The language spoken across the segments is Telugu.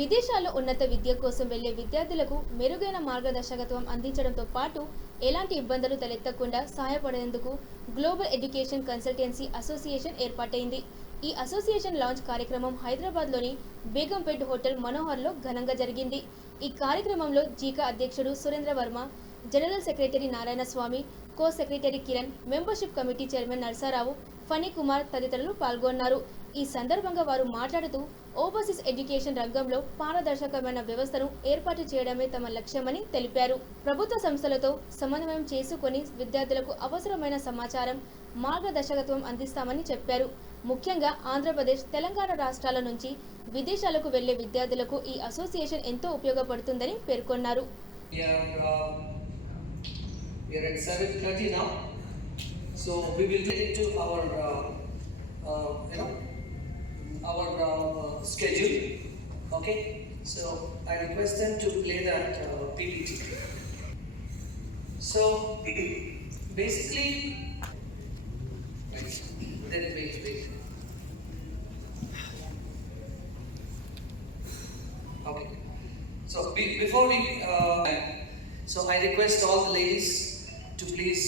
విదేశాల్లో ఉన్నత విద్య కోసం వెళ్లే విద్యార్థులకు మెరుగైన మార్గదర్శకత్వం అందించడంతో పాటు ఎలాంటి ఇబ్బందులు తలెత్తకుండా సహాయపడేందుకు గ్లోబల్ ఎడ్యుకేషన్ కన్సల్టెన్సీ అసోసియేషన్ ఏర్పాటైంది. ఈ అసోసియేషన్ లాంచ్ కార్యక్రమం హైదరాబాద్లోని బేగంపేట్ హోటల్ మనోహర్లో ఘనంగా జరిగింది. ఈ కార్యక్రమంలో జీకా అధ్యక్షుడు Surendra Varma, general secretary Narayana Swamy, co secretary Kiran, membership committee chairman Narasarao, Phani Kumar తదితరులు పాల్గొన్నారు. ఈ సందర్భంగా వారు మాట్లాడుతూ ఓవర్సీస్ ఎడ్యుకేషన్ రంగంలో పారదర్శకమైన వ్యవస్థను ఏర్పాటు చేయడమే తమ లక్ష్యమని తెలిపారు. ప్రభుత్వ సంస్థలతో సమన్వయం చేసుకుని విద్యార్థులకు అవసరమైన సమాచారం, మార్గదర్శకత్వం అందిస్తామని చెప్పారు. ముఖ్యంగా ఆంధ్రప్రదేశ్, తెలంగాణ రాష్ట్రాల నుంచి విదేశాలకు వెళ్లే విద్యార్థులకు ఈ అసోసియేషన్ ఎంతో ఉపయోగపడుతుందని పేర్కొన్నారు. We are at 7:30 now, so we will get into our schedule. Okay, so I request them to play that PPT. So basically, wait. Okay, so before we so I request all the ladies to please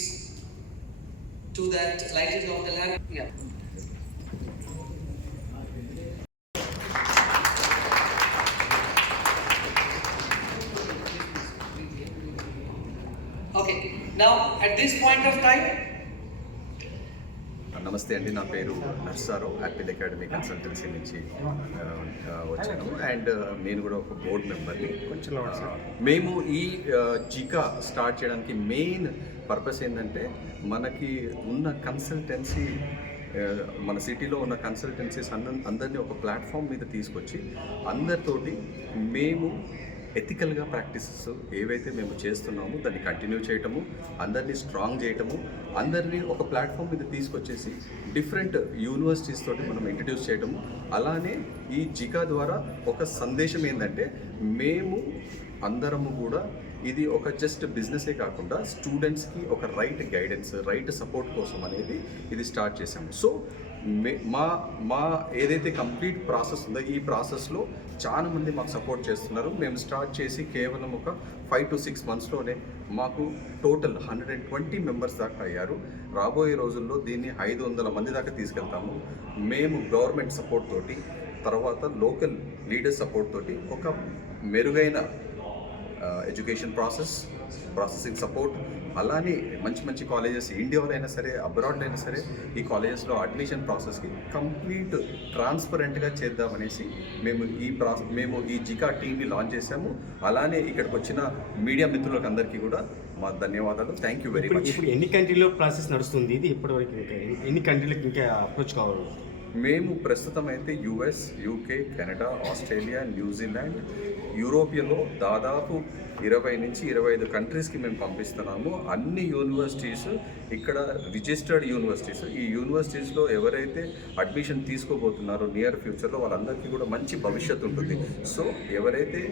do that lighting of the lamp. Yeah. Okay. Now at this point of time. నమస్తే అండి, నా పేరు నర్సారావు, యాపిల్ అకాడమీ కన్సల్టెన్సీ నుంచి వచ్చాను. అండ్ నేను కూడా ఒక బోర్డ్ మెంబర్ని. మేము ఈ జీకా స్టార్ట్ చేయడానికి మెయిన్ పర్పస్ ఏంటంటే, మనకి ఉన్న కన్సల్టెన్సీ, మన సిటీలో ఉన్న కన్సల్టెన్సీస్ అందరినీ ఒక ప్లాట్ఫామ్ మీద తీసుకొచ్చి అందరితోటి మేము ఎథికల్గా ప్రాక్టీసెస్ ఏవైతే మేము చేస్తున్నామో దాన్ని కంటిన్యూ చేయటము, అందరినీ స్ట్రాంగ్ చేయటము, అందరినీ ఒక ప్లాట్ఫామ్ మీద తీసుకొచ్చేసి డిఫరెంట్ యూనివర్సిటీస్ తోటి మనం ఇంట్రడ్యూస్ చేయటము. అలానే ఈ జీకా ద్వారా ఒక సందేశం ఏంటంటే, మేము అందరము కూడా ఇది ఒక జస్ట్ బిజినెసే కాకుండా స్టూడెంట్స్కి ఒక రైట్ గైడెన్స్, రైట్ సపోర్ట్ కోసం అనేది ఇది స్టార్ట్ చేసాము. సో మా ఏదైతే కంప్లీట్ ప్రాసెస్ ఉందో ఈ ప్రాసెస్లో చాలా మంది మాకు సపోర్ట్ చేస్తున్నారు. మేము స్టార్ట్ చేసి కేవలం ఒక 5 to 6 monthsలోనే మాకు టోటల్ 120 మెంబర్స్ దాకా అయ్యారు. రాబోయే రోజుల్లో దీన్ని 500 మంది దాకా తీసుకెళ్తాము. మేము గవర్నమెంట్ సపోర్ట్ తోటి, తర్వాత లోకల్ లీడర్స్ సపోర్ట్ తోటి ఒక మెరుగైన ఎడ్యుకేషన్ ప్రాసెసింగ్ సపోర్ట్, అలానే మంచి కాలేజెస్ ఇండియాలో అయినా సరే, అబ్రాడ్లో అయినా సరే, ఈ కాలేజెస్లో అడ్మిషన్ ప్రాసెస్కి కంప్లీట్ ట్రాన్స్పరెంట్గా చేద్దామనేసి మేము ఈ జీకా టీమ్ని లాంచ్ చేశాము. అలానే ఇక్కడికి వచ్చిన మీడియా మిత్రులకు అందరికీ కూడా మా ధన్యవాదాలు. Thank you very much. ఇప్పుడు ఎన్ని కంట్రీలో ప్రాసెస్ నడుస్తుంది ఇది? ఇప్పటివరకు ఇంకా ఎన్ని కంట్రీలకు ఇంకా అప్రోచ్ కావాలి? మేము ప్రస్తుతం అయితే US, UK, Canada, Australia, New Zealand, యూరోపియన్లో దాదాపు 20 నుంచి 25 కంట్రీస్కి మేము పంపిస్తున్నాము. అన్ని యూనివర్సిటీస్ ఇక్కడ రిజిస్టర్డ్ యూనివర్సిటీస్. ఈ యూనివర్సిటీస్లో ఎవరైతే అడ్మిషన్ తీసుకోబోతున్నారో నియర్ ఫ్యూచర్లో వాళ్ళందరికీ కూడా మంచి భవిష్యత్తు ఉంటుంది. సో ఎవరైతే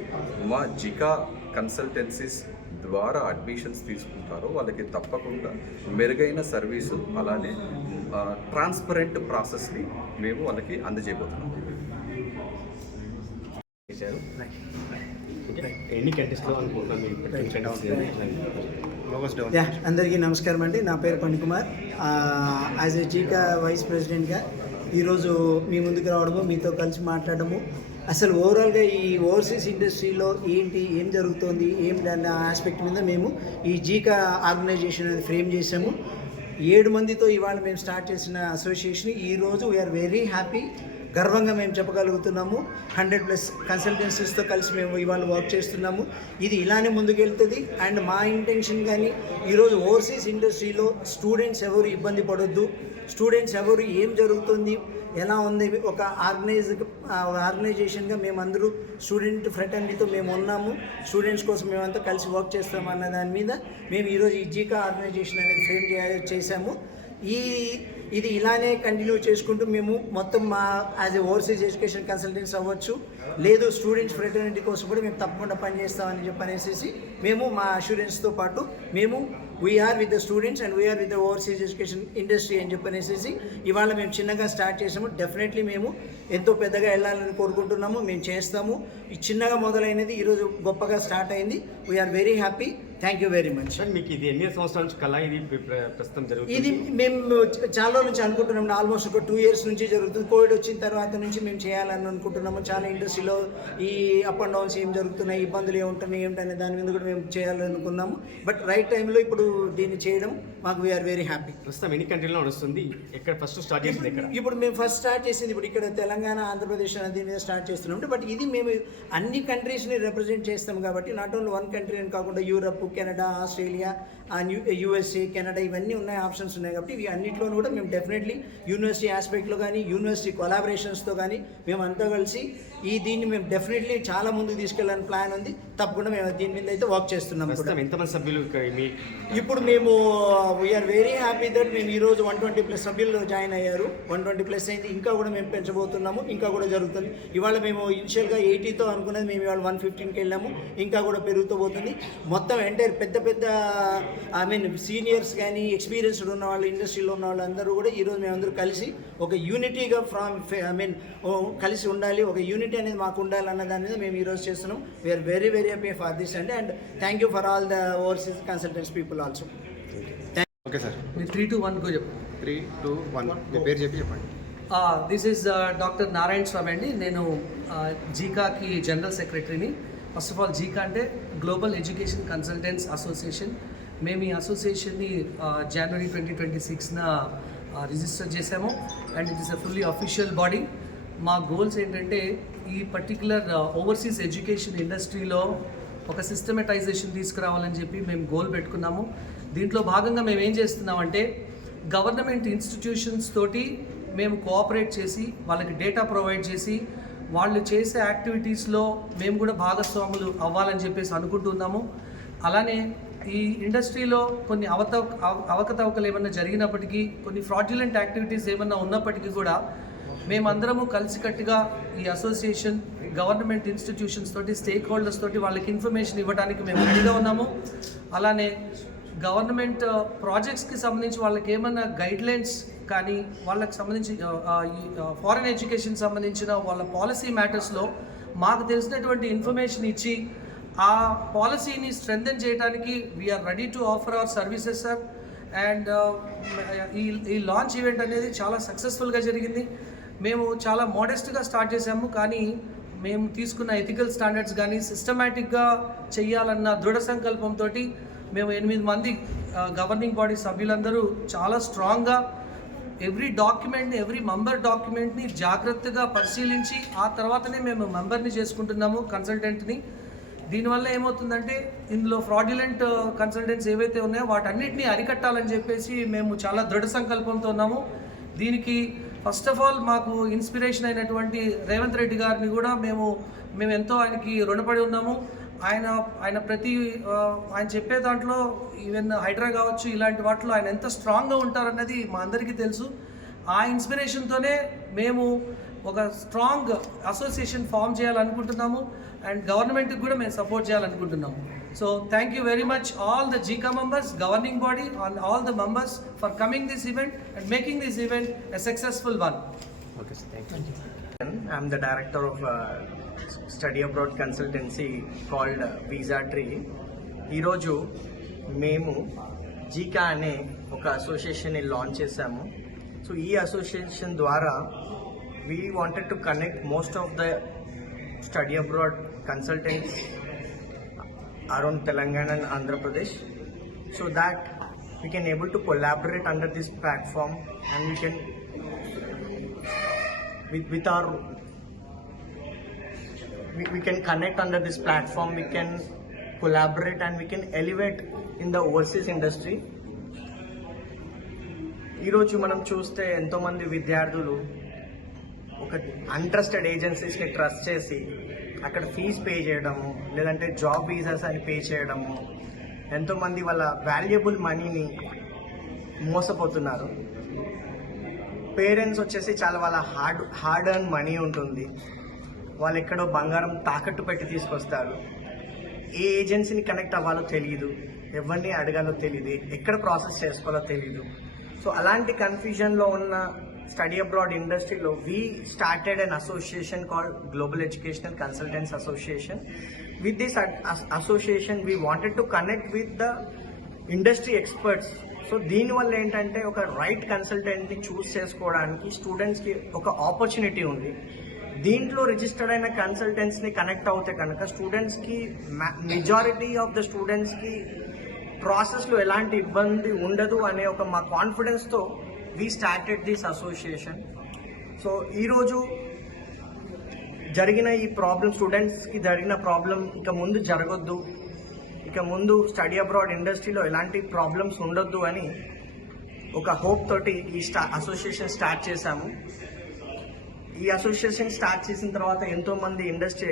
మా జీకా కన్సల్టెన్సీస్ ద్వారా అడ్మిషన్స్ తీసుకుంటారో వాళ్ళకి తప్పకుండా మెరుగైన సర్వీసు, అలానే ట్రాన్స్పరెంట్ ప్రాసెస్ని మేము వాళ్ళకి అందజేయబోతున్నాం. ఎన్ని కంట్రీస్లో అందరికీ నమస్కారం అండి. నా పేరు ఫణి కుమార్. యాజ్ ఏ జీకా వైస్ ప్రెసిడెంట్గా ఈరోజు మీ ముందుకు రావడము, మీతో కలిసి మాట్లాడము, అసలు ఓవరాల్గా ఈ ఓవర్సీస్ ఇండస్ట్రీలో ఏం జరుగుతోంది, అన్న ఆస్పెక్ట్ మీద మేము ఈ జీకా ఆర్గనైజేషన్ అనేది ఫ్రేమ్ చేసాము. 7 మందితో ఇవాళ మేము స్టార్ట్ చేసిన అసోసియేషన్ ఈరోజు వీఆర్ వెరీ హ్యాపీ, గర్వంగా మేము చెప్పగలుగుతున్నాము. 100+ కన్సల్టెన్సీస్తో కలిసి మేము ఇవాళ వర్క్ చేస్తున్నాము. ఇది ఇలానే ముందుకెళ్తుంది. అండ్ మా ఇంటెన్షన్ కానీ ఈరోజు ఓవర్సీస్ ఇండస్ట్రీలో స్టూడెంట్స్ ఎవరు ఇబ్బంది పడొద్దు, స్టూడెంట్స్ ఎవరు ఏం జరుగుతుంది, ఎలా ఉంది, ఒక ఆర్గనైజేషన్గా మేమందరూ స్టూడెంట్ ఫ్రెటర్నిటీతో మేము ఉన్నాము, స్టూడెంట్స్ కోసం మేమంతా కలిసి వర్క్ చేస్తాము అన్న దాని మీద మేము ఈరోజు ఈ జీకా ఆర్గనైజేషన్ అనేది ఫ్రేమ్ చేశాము. ఇది ఇలానే కంటిన్యూ చేసుకుంటూ మేము మొత్తం మా as a overseas education consultants అవ్వచ్చు, లేదు స్టూడెంట్స్ ఫ్రెటర్నిటీ కోసం కూడా మేము తప్పకుండా పనిచేస్తామని చెప్పనేసి మేము మా అష్యూరెన్స్తో పాటు మేము we are with the students and we are with the overseas education industry అని చెప్పనేసి ఇవాళ మేము చిన్నగా స్టార్ట్ చేసాము. డెఫినెట్లీ మేము ఎంతో పెద్దగా వెళ్ళాలని కోరుకుంటున్నాము. మేము చేస్తాము. ఈ చిన్నగా మొదలైనది ఈరోజు గొప్పగా స్టార్ట్ అయింది. We are very happy. Thank you very much. Sir మీకు ఇది ఎన్ని సంవత్సరాల నుంచి కళ ఇది ప్రస్తుతం ఇది జరుగుతుంది? మేము చాలా రోజుల నుంచి అనుకుంటున్నాం. ఆల్మోస్ట్ ఒక 2 years నుంచి జరుగుతుంది. కోవిడ్ వచ్చిన తర్వాత నుంచి మేము చేయాలని అనుకుంటున్నాము. చాలా ఇండస్ట్రీలో ఈ అప్ అండ్ డౌన్స్ ఏం జరుగుతున్నాయి, ఇబ్బందులు ఏముంటున్నాయి ఏమిటనే దాని మీద కూడా మేము చేయాలనుకున్నాము. బట్ రైట్ టైంలో ఇప్పుడు దీన్ని చేయడం మాకు వీఆర్ వెరీ హ్యాపీ. ప్రస్తుతం ఎన్ని కంట్రీలో నడుస్తుంది? ఎక్కడ ఫస్ట్ స్టార్ట్ చేసింది? ఎక్కడ? ఇప్పుడు మేము ఫస్ట్ స్టార్ట్ చేసింది ఇప్పుడు ఇక్కడ తెలంగాణ, ఆంధ్రప్రదేశ్ దీని మీద స్టార్ట్ చేస్తున్నాం. బట్ ఇది మేము అన్ని కంట్రీస్ని రిప్రజెంట్ చేస్తాం కాబట్టి నాట్ ఓన్లీ వన్ కంట్రీ అని కాకుండా Europe, Canada, Australia, USA, Canada ఇవన్నీ ఉన్నాయి, ఆప్షన్స్ ఉన్నాయి. కాబట్టి ఇవి అన్నింటిలోనూ కూడా మేము డెఫినెట్లీ యూనివర్సిటీ ఆస్పెక్ట్లో కానీ యూనివర్సిటీ కొలాబరేషన్స్తో కానీ మేము అంతా కలిసి దీన్ని మేము డెఫినెట్లీ చాలా ముందుకు తీసుకెళ్ళాలని ప్లాన్ ఉంది. తప్పకుండా మేము దీని మీద అయితే వర్క్ చేస్తున్నాం. ప్రస్తుతం ఎంతమంది సభ్యులు ఇప్పుడు మేము వీఆర్ వెరీ హ్యాపీ దట్ మేము ఈరోజు 120+ సభ్యులు జాయిన్ అయ్యారు. 120+ అయింది. ఇంకా కూడా మేము పెంచబోతున్నాము. ఇంకా కూడా జరుగుతుంది. ఇవాళ మేము ఇనిషియల్గా 80తో అనుకున్నది, మేము ఇవాళ 115కి వెళ్ళాము. ఇంకా కూడా పెరుగుతూ పోతుంది. మొత్తం ఎంటైర్ పెద్ద సీనియర్స్ కానీ ఎక్స్పీరియన్స్డ్ ఉన్న వాళ్ళు, ఇండస్ట్రీలో ఉన్న వాళ్ళు అందరూ కూడా ఈరోజు మేమందరూ కలిసి ఒక యూనిటీగా కలిసి ఉండాలి, ఒక యూనిటీ అనేది మాకు ఉండాలన్న దాని మీద మేము ఈరోజు చేస్తున్నాం. We are very very happy for this and thank you for all the overseas consultants people also. Okay sir, మీరు 3, 2, 1 go చెప్పు. 3, 2, 1 మీ పేరు చెప్పండి. దిస్ ఈజ్ డాక్టర్ నారాయణ స్వామి అండి. నేను జీకాకి జనరల్ సెక్రటరీని. ఫస్ట్ ఆఫ్ ఆల్ జీకా అంటే గ్లోబల్ ఎడ్యుకేషన్ కన్సల్టెంట్స్ అసోసియేషన్. మేము ఈ అసోసియేషన్ని January 2026న రిజిస్టర్ చేసాము and it is a fully official body. మా గోల్స్ ఏంటంటే ఈ పర్టికులర్ ఓవర్సీస్ ఎడ్యుకేషన్ ఇండస్ట్రీలో ఒక సిస్టమటైజేషన్ తీసుకురావాలని చెప్పి మేము గోల్ పెట్టుకున్నాము. దీంట్లో భాగంగా మేము ఏం చేస్తున్నామంటే గవర్నమెంట్ ఇన్స్టిట్యూషన్స్ తోటి మేము కోఆపరేట్ చేసి వాళ్ళకి డేటా ప్రొవైడ్ చేసి వాళ్ళు చేసే యాక్టివిటీస్లో మేము కూడా భాగస్వాములు అవ్వాలని చెప్పేసి అనుకుంటున్నాము. అలానే ఈ ఇండస్ట్రీలో కొన్ని అవకతవకలు ఏమన్నా జరిగినప్పటికీ, కొన్ని ఫ్రాడ్యులెంట్ యాక్టివిటీస్ ఏమన్నా ఉన్నప్పటికీ కూడా మేమందరము కలిసికట్టుగా ఈ అసోసియేషన్ గవర్నమెంట్ ఇన్స్టిట్యూషన్స్ తోటి, స్టేక్ హోల్డర్స్ తోటి వాళ్ళకి ఇన్ఫర్మేషన్ ఇవ్వడానికి మేము రెడీగా ఉన్నాము. అలానే గవర్నమెంట్ ప్రాజెక్ట్స్కి సంబంధించి వాళ్ళకి ఏమన్నా గైడ్లైన్స్ కానీ, వాళ్ళకి సంబంధించి ఫారిన్ ఎడ్యుకేషన్ సంబంధించిన వాళ్ళ పాలసీ మ్యాటర్స్లో మాకు తెలిసినటువంటి ఇన్ఫర్మేషన్ ఇచ్చి ఆ పాలసీని స్ట్రెంథెన్ చేయడానికి we are ready to offer our services sir. And ఈ లాంచ్ ఈవెంట్ అనేది చాలా సక్సెస్ఫుల్గా జరిగింది. మేము చాలా మోడెస్ట్గా స్టార్ట్ చేసాము, కానీ మేము తీసుకున్న ఎథికల్ స్టాండర్డ్స్ కానీ సిస్టమేటిక్గా చెయ్యాలన్న దృఢ సంకల్పంతో మేము 8 మంది గవర్నింగ్ బాడీ సభ్యులందరూ చాలా స్ట్రాంగ్గా ఎవ్రీ మెంబర్ డాక్యుమెంట్ని జాగ్రత్తగా పరిశీలించి ఆ తర్వాతనే మేము మెంబర్ని చేసుకుంటున్నాము, కన్సల్టెంట్ని. దీనివల్ల ఏమవుతుందంటే ఇందులో ఫ్రాడ్యులెంట్ కన్సల్టెంట్స్ ఏవైతే ఉన్నాయో వాటన్నిటిని అరికట్టాలని చెప్పేసి మేము చాలా దృఢ సంకల్పంతో ఉన్నాము. దీనికి ఫస్ట్ ఆఫ్ ఆల్ మాకు ఇన్స్పిరేషన్ అయినటువంటి రేవంత్ రెడ్డి గారిని కూడా మేము ఎంతో ఆయనకి రుణపడి ఉన్నాము. ఆయన ప్రతి ఆయన చెప్పే దాంట్లో ఈవెన్ హైడ్రా కావచ్చు, ఇలాంటి వాటిలో ఆయన ఎంత స్ట్రాంగ్గా ఉంటారన్నది మా అందరికీ తెలుసు. ఆ ఇన్స్పిరేషన్తోనే మేము ఒక స్ట్రాంగ్ అసోసియేషన్ ఫామ్ చేయాలనుకుంటున్నాము అండ్ గవర్నమెంట్కి కూడా మేము సపోర్ట్ చేయాలనుకుంటున్నాము. So thank you very much all the జీకా members, governing body and all the members for coming this event and making this event a successful one. Okay sir, thank you. I'm the director of study abroad consultancy called Visa Tree. ఈరోజు మేము జీకా అనే ఒక అసోసియేషన్ని లాంచ్ చేశాము. సో ఈ అసోసియేషన్ ద్వారా we wanted to connect most of the study abroad consultants around Telangana and Andhra Pradesh so that we can able to collaborate under this platform and we can we can connect under this platform, we can collaborate and we can elevate in the overseas industry. ఈరోజు మనం చూస్తే ఎంతోమంది విద్యార్థులు ఒక అన్ట్రస్టెడ్ ఏజెన్సీస్ని ట్రస్ట్ చేసి అక్కడ ఫీజు పే చేయడము, లేదంటే జాబ్ వీసాస్ అని పే చేయడము, ఎంతోమంది వాళ్ళ వాల్యుబుల్ మనీని మోసపోతున్నారు. పేరెంట్స్ వచ్చేసి చాలా వాళ్ళ హార్డ్ ఎర్న్ మనీ ఉంటుంది, వాళ్ళు ఎక్కడో బంగారం తాకట్టు పెట్టి తీసుకొస్తారు. ఏ ఏజెన్సీని కనెక్ట్ అవ్వాలో తెలియదు, ఎవరిని అడగాలో తెలియదు, ఎక్కడ ప్రాసెస్ చేసుకోవాలో తెలియదు. సో అలాంటి కన్ఫ్యూజన్లో ఉన్న స్టడీ అబ్రాడ్ ఇండస్ట్రీలో we started an association called global educational consultants association. With this association we wanted to connect with the industry experts. So దీనివల్ల ఏంటంటే ఒక రైట్ కన్సల్టెంట్ని చూస్ చేసుకోవడానికి స్టూడెంట్స్కి ఒక ఆపర్చునిటీ ఉంది. దీంట్లో రిజిస్టర్డ్ అయిన కన్సల్టెంట్స్ని కనెక్ట్ అవుతే కనుక స్టూడెంట్స్కి మెజారిటీ ఆఫ్ ద స్టూడెంట్స్కి ప్రాసెస్లో ఎలాంటి ఇబ్బంది ఉండదు అనే ఒక మా కాన్ఫిడెన్స్తో we started this association. So ఈరోజు జరిగిన ఈ ప్రాబ్లం, స్టూడెంట్స్కి జరిగిన ప్రాబ్లం ఇక ముందు జరగొద్దు, ఇక ముందు స్టడీ అబ్రాడ్ ఇండస్ట్రీలో ఎలాంటి ప్రాబ్లమ్స్ ఉండొద్దు అని ఒక హోప్ తోటి ఈ అసోసియేషన్ స్టార్ట్ చేశాము. ఈ అసోసియేషన్ స్టార్ట్ చేసిన తర్వాత ఎంతోమంది ఇండస్ట్రీ